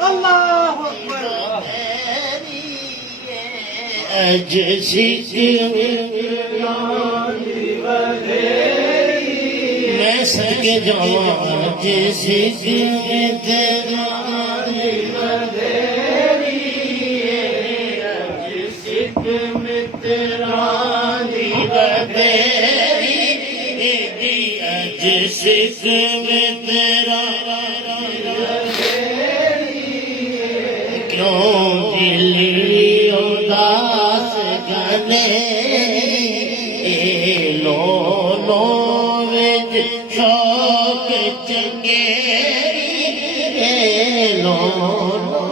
اللہ اکبر میں سد کے جاواں جس میں تیرا جس میں تیرا کیوں دلی اداس گنے لو لو وچ شوق چنگیری لو لو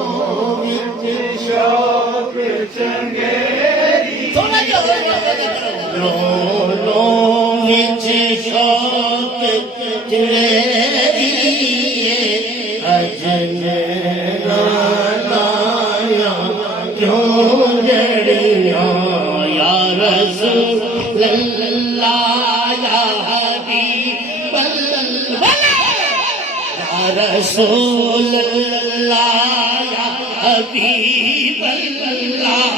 وچ شوق چنگیری لو لو وچ شوق چنگیری اجن لایا کیوں جڑیاں یا رسول اللہ یا حبیب اللہ یا رسول اللہ یا حبیب اللہ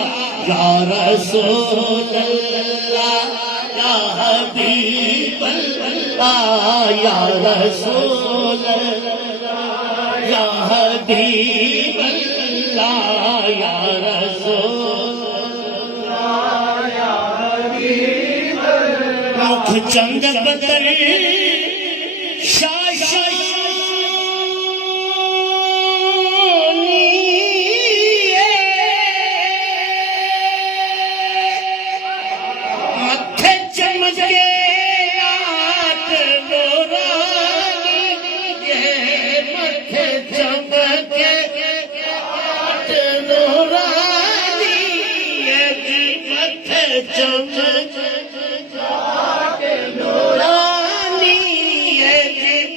یا رسول اللہ یا حبیب اللہ یا رسول اللہ یا حبیب اللہ یا رسول اللہ یا حبیب اللہ مکھ چند بدر متھے چمکے آٹھ نورانی متھے چمکے آٹھ نورانی متھے چمکے آٹھ نورانی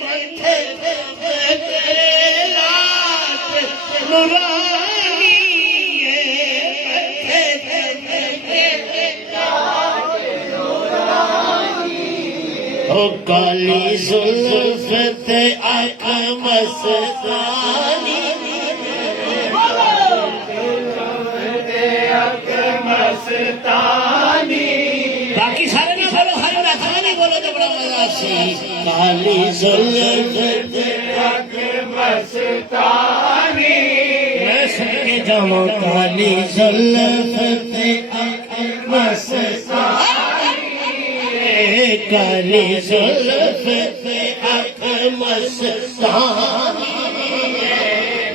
متھے چمکے آٹھ نورانی کالی زلف تے آنکھ مستانی باقی سارے نہ بولو ہر ناتھانی بولو تو بڑا مزہ سی کالی زلف تے آنکھ مستانی میں سن کے جاؤں کالی زلف تے آنکھ مستانی کالی زلف پہ آنکھ مستانی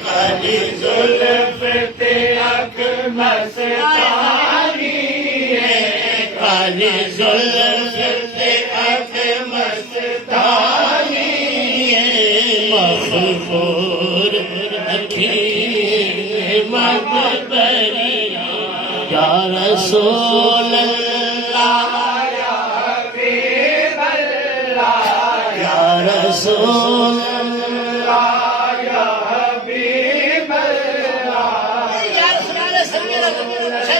کالی زلف پہ آنکھ مستانی کالی زلف پہ آنکھ مستانی مغفور حکیم مقبریاں یا رسول اللہ رسول اللہ یا حبیب اللہ یا رسول اللہ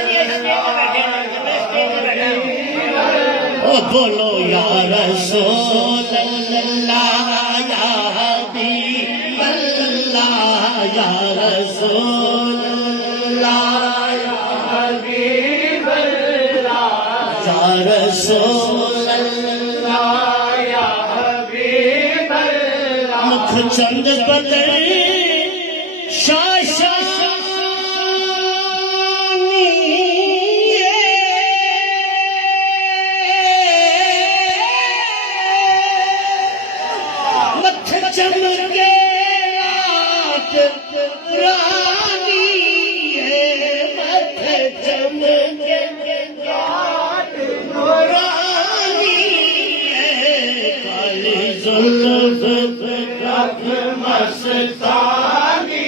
بولو یا رسول اللہ یا حبیب اللہ یا رسول اللہ یا حبیب اللہ یا رسول اللہ چند بدر شاشانی متھے چمکے آٹھ نورانی متھے چمکے آٹھ نورانی کالی زلف مستانی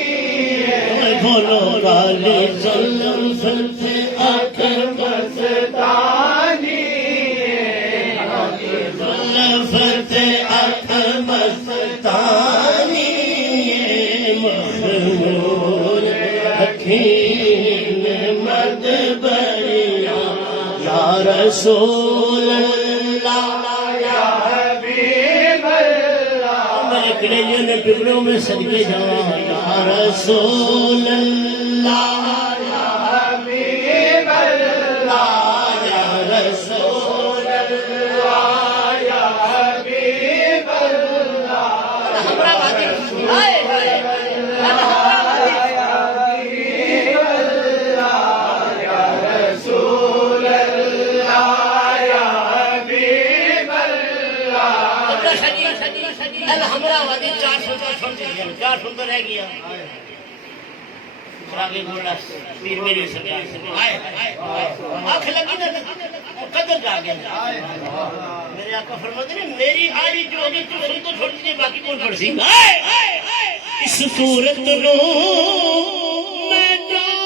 بولو کالی زلف پہ آنکھ مستانی کالی زلف پہ آنکھ مستانی مغفور حکیم مقبریاں یا رسول اللہ یا حبیب اللہ کلیجے نے ٹکڑوں میں صدقے جاواں یا رسول اللہ یا حبیب اللہ یا رسول اللہ یا حبیب اللہ ہمرا وادی ہائے ہائے ہمرا وادی یا حبیب اللہ یا رسول اللہ یا حبیب اللہ ہمرا وادی 400 رہ گیا آگے بولا پیر میری سرکار آنکھ لگی نہ قدر جا گیا میرے آقا فرماتے ہیں میری آلی جو ہوگی تو سن تو چھوڑ دیجئے باقی کون پڑھ سی اس صورت نو میں جانا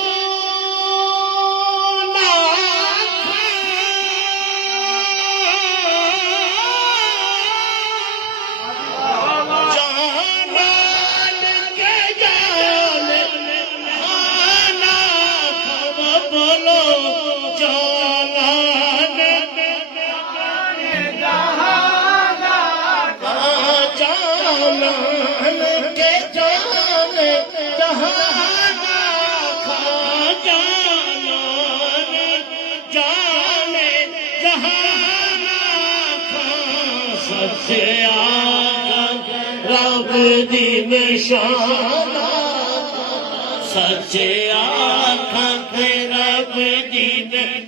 سچے آقا کے رب دی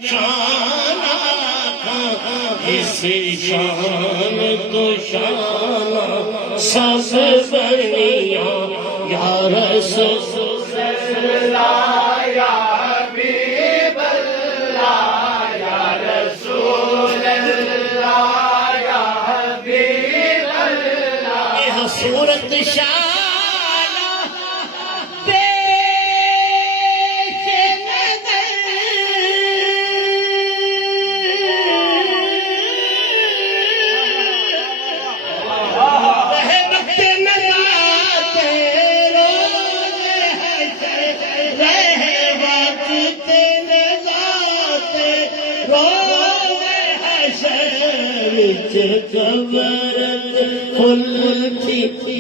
شان اس شان تو شان سب بنیاں یا رسول اللہ یا حبیب اللہ یا رسول اللہ یا حبیب اللہ یہ صورت شان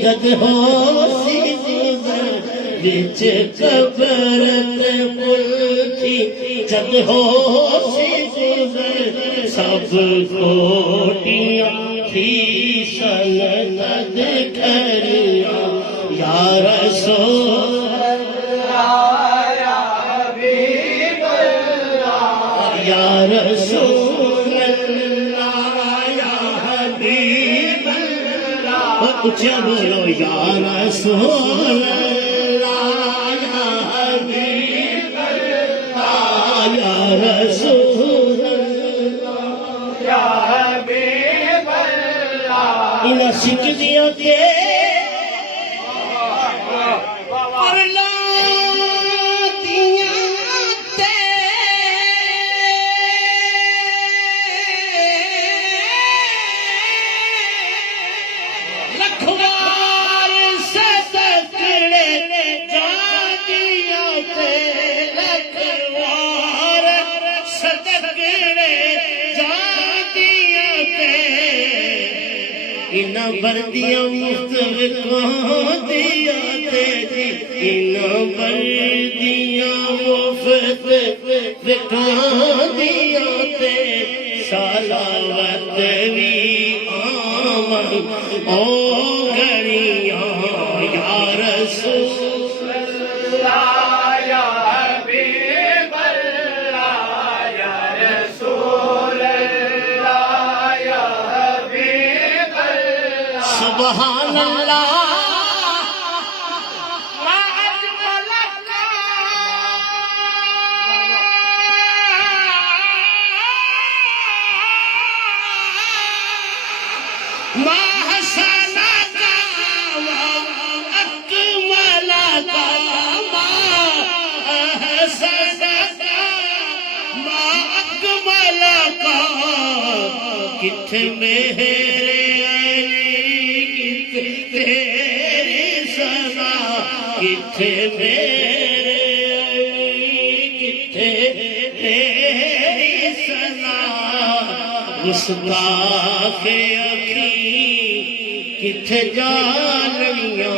جد ہو سی بچ قبرت پلچی جد ہو سی سب کوٹیاں تھی سند کریاں یا رسول اللہ یا حبیب اللہ یا رسول اللہ یا حبیب اچھا بولو یا رسول اللہ یا حبیب اللہ یا رسول اللہ یا حبیب اللہ انہاں سکھ دیا کے بردیاں مفتقوں دیا تیری انہاں بردیاں مفتقوں دیا تیری سلاوت بھی آمن او گھڑیاں یا رسول اللہ یا حبیب اللہ یا رسول اللہ یا حبیب سبحان اللہ ما اجملک ما حسنک ما اکملک ما حسنک ما اکملک کتھے میرے کتھے میرے کتھے تیری سنا گستاخ اکھی کتھے جا لگیاں